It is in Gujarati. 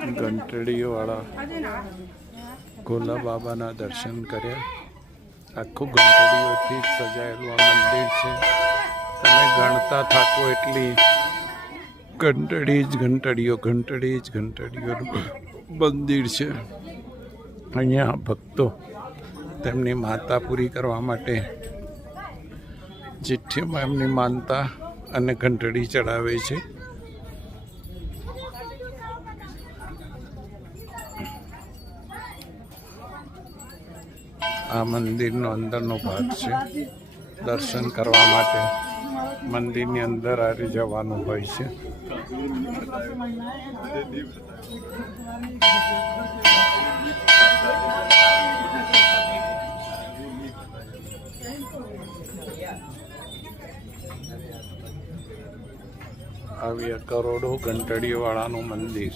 ઘંટડીઓવાળા ગોલા બાબાના દર્શન કર્યા। આખું ઘંટડીઓથી સજાયેલું આ મંદિર છે। તમે ગણતા થાકો એટલી ઘંટડી જ ઘંટડીઓનું મંદિર છે। અહીંયા ભક્તો તેમની માનતા પૂરી કરવા માટે ચિઠ્ઠીમાં એમની માનતા અને ઘંટડી ચડાવે છે। આ મંદિરનો અંદરનો ભાગ છે। દર્શન કરવા માટે મંદિરની અંદર આવી જવાનું હોય છે। આવી કરોડો ઘંટડીઓવાળાનું મંદિર।